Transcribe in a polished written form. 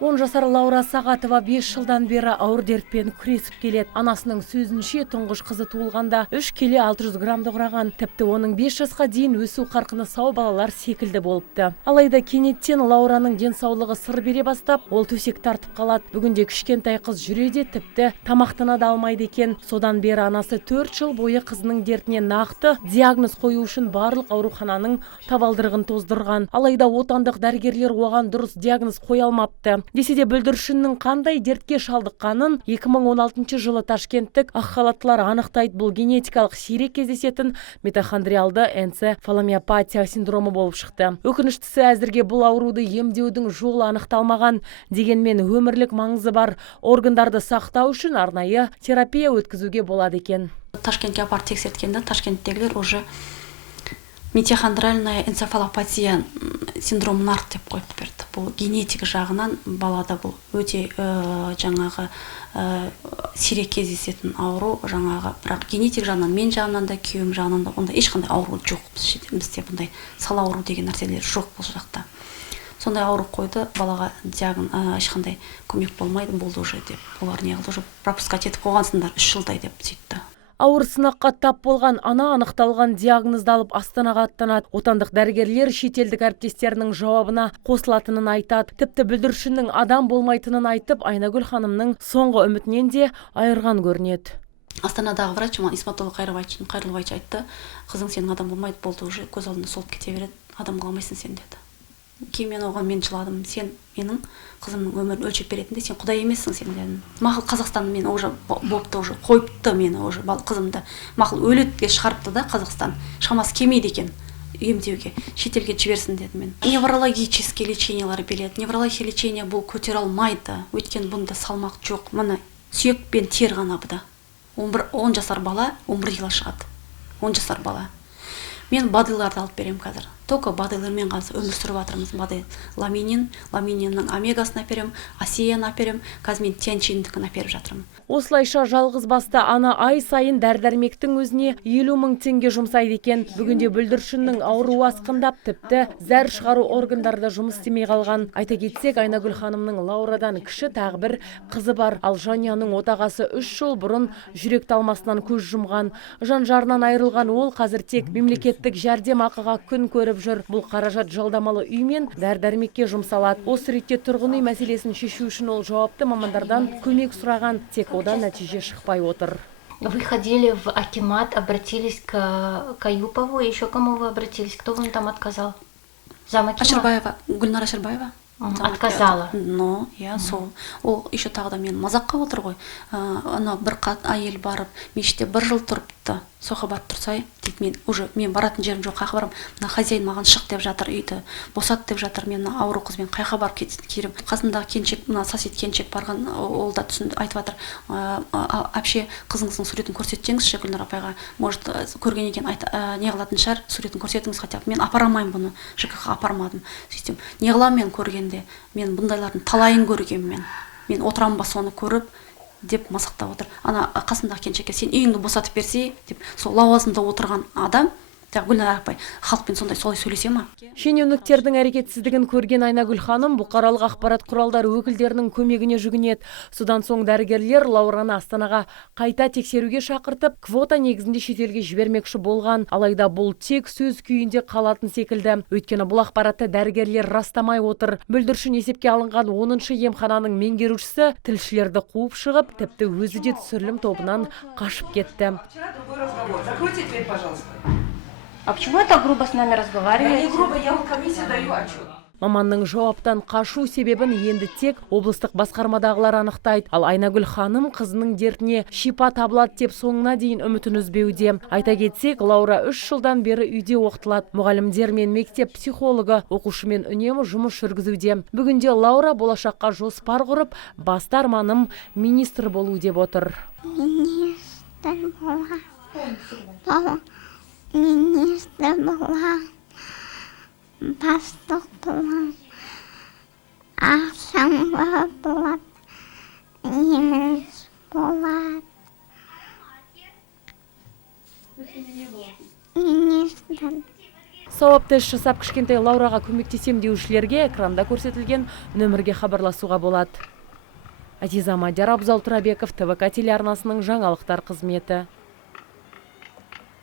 10 жасар Лаура Сағатова 5 жылдан бері ауыр дертпен күресіп келеді. Анасының сөзінше тұңғыш қызы туылғанда 3 келі 600 граммды құраған. Тіпті оның 5 жасқа дейін өсу қарқыны сау балалар секілді болыпты. Алайда кенеттен Лаураның денсаулығы сыр бере бастап, ол төсек тартып қалады. Бүгінде кішкентай қыз жүреді, тіпті тамақтана да алмайды екен. Содан бері анасы 4 жыл бойы қызының дертіне нақты диагноз қою үшін барлық аурухананың табалдырығын тоздырған. Алайда отандық дәрігерлер оған дұрыс диагноз қоя алмапты. Десе де бүлдіршіннің қандай дертке шалдыққанын 2016 жылы ташкенттік ақ халаттылар анықтайды. Бұл генетикалық сирек кездесетін митохондриалды энцефаломиопатия синдромы болып шықты. Өкініштісі, әзірге бұл ауруды емдеудің жолы анықталмаған. Дегенмен өмірлік маңызы бар органдарды сақтау үшін арнайы терапия өткізуге болады екен. Ташкентке апарып тексерткенде Ташкенттегілер уже митохондральная энцефалопатия синдромын артып деп қойып берді. Бұл генетика жағынан балада бұл өте жаңағы сирек кездесетін ауру, жаңағы бірақ генетик жағынан, мен жағынан да, күйеуім жағынан да онда ешқандай ауру жоқ. Бізде бұндай сал ауру деген нәрселер жоқ бұл жақта. Сондай ауру қойды, балаға ешқандай көмек болмайды, болды уже деп. Олар не қылды, уже пропускать етіп қойғансыңдар 3 жылдай деп сөйтті. Ауыр сынаққа тап болған ана анықталған диагнозды алып Астанаға аттанады. Отандық дәрігерлер шетелдік әріптестерінің жауабына қосылатынын айтады. Тіпті бүлдіршіннің адам болмайтынын айтып, Айнагүл ханымның соңғы үмітінен де айырған көрінеді. Астанадағы врач, Исматолла Қайырлыбайч айтты, қызың сенің адам болмайды, болды, уже көз алдында солып кете береді, адам қалмайсың сен деді. Кейін мен оған жыладым, сен менің қызымның өмірін өлшеп беретінде, сен құдай емессің сен дедім. Мақұл Қазақстан мені уже бопты, уже қойыпты мені уже қызымды. Мақұл өлетке шығарыпты да Қазақстан. Шамасы келмейді екен емдеуге, шетелге жіберсін дедім мен. Неврологический лечениялар береді. Неврологический лечение бұл көтере алмайды. Өйткені бұнда салмақ жоқ. Мына сүйек пен тер ғана бұда. 10 жасар бала 11 кило шығады. 10 жасар бала. Мен бадыларды алып берем қазір. Только бадылармен қазір өмір сүріп жатырмыз. Бадыл ламининнің омегасын әперем, асияны әперем, қазір мен тианчиндікін әперіп жатырмын. Осылайша жалғыз басты ана ай сайын дәрі-дәрмектің өзіне 50 000 теңге жұмсайды екен. Бүгінде бүлдіршіннің ауруы асқындап, тіпті зәр шығару органдарда жұмыс істемей қалған. Айта кетсек, Айнагүл ханымның Лаурадан кіші тағы бір қызы бар. Ал жанұяның отағасы 3 жыл бұрын жүрек талмасынан көз жұмған. Жан-жарынан айырылған ол қазір тек мемлекеттік жәрдемақыға күн көріп жүр. Бұл қаражат жалдамалы үй мен дәрі-дәрмекке жұмсалады. Осы ретте тұрғын үй мәселесін шешу үшін ол жауапты мамандардан көмек сұраған, тек одан нәтиже шықпай отыр. Вы ходили в акимат, обратились к Каюпову, еще кому вы обратились? Кто вам там отказал? Ашырбаева, Гүлнар Ашырбаева. Отказала. Но я сол. Ол еще тағы да мен мазаққа отыр ғой. Ана бір әйел барып, мешітте 1 жыл тұрыпты. Соға барып тұрсай, дейді мен баратын жерім жоқ, қайқа барам. Мына хозяин маған шық деп жатыр, үйді босат деп жатыр. Мен ауру қызбен қайқа барып кетірім. Қасындағы келіншек, мына сосед келіншек барған, ол да түсінді, айтып жатыр. Әпше қызыңыздың суретін көрсетсеңізші Гүлнар апайға, может көрген екен не қылатын шығар, суретін көрсетіңіз хотя бы. Мен апарамаймын бұны, ЖКХ апармадым. Сөйтсем, не қылам мен көргенде, мен бұндайлардың талайын көргенмін. Мен отырам ба соны көріп деп масақтап отыр. Ана қасындағы келіншекке сен үйіңді босатып берсе деп, сол лауазымда отырған адам, Гүлнар апай, халықпен солай сөйлесе ма? Шенеуніктердің әрекетсіздігін көрген Айнагүл ханым бұқаралық ақпарат құралдары өкілдерінің көмегіне жүгінеді. Содан соң дәрігерлер Лаураны Астанаға қайта тексеруге шақыртып, квота негізінде шетелге жібермекші болған. Алайда бұл тек сөз күйінде қалатын секілді. Өйткені бұл ақпаратты дәрігерлер растамай отыр. Бүлдіршін есепке алынған 10-шы емхананың меңгерушісі тілшілерді қуып шығып, тіпті өзі де түсірілім тобынан қашып кетті. Закройте дверь, пожалуйста. А почему это грубо с нами разговариваете? Не грубо, я вам комиссию даю отчет. Маманның жауаптан қашу себебін енді тек облыстық басқармадағылар анықтайды. Ал Айнагүл ханым қызының дертіне шипа табылады деп соңына дейін үмітін үзбеуде. Айта кетсек, Лаура 3 жылдан бері үйде оқытылады. Мұғалімдер мен мектеп психологы оқушымен үнемі жұмыс жүргізуде. Бүгінде Лаура болашаққа жоспар құрып, басты арманым министр болу деп отыр. Министр бола, бастық бола, ақшамға болады, неміз болады. Министр. Сауапты іс жасап кішкентай Лаураға көмектесем деушілерге экранда көрсетілген нөмірге хабарласуға болады. Азиза Мадияр, Абзал Турабеков, ТВК телеарнасының жаңалықтар қызметі.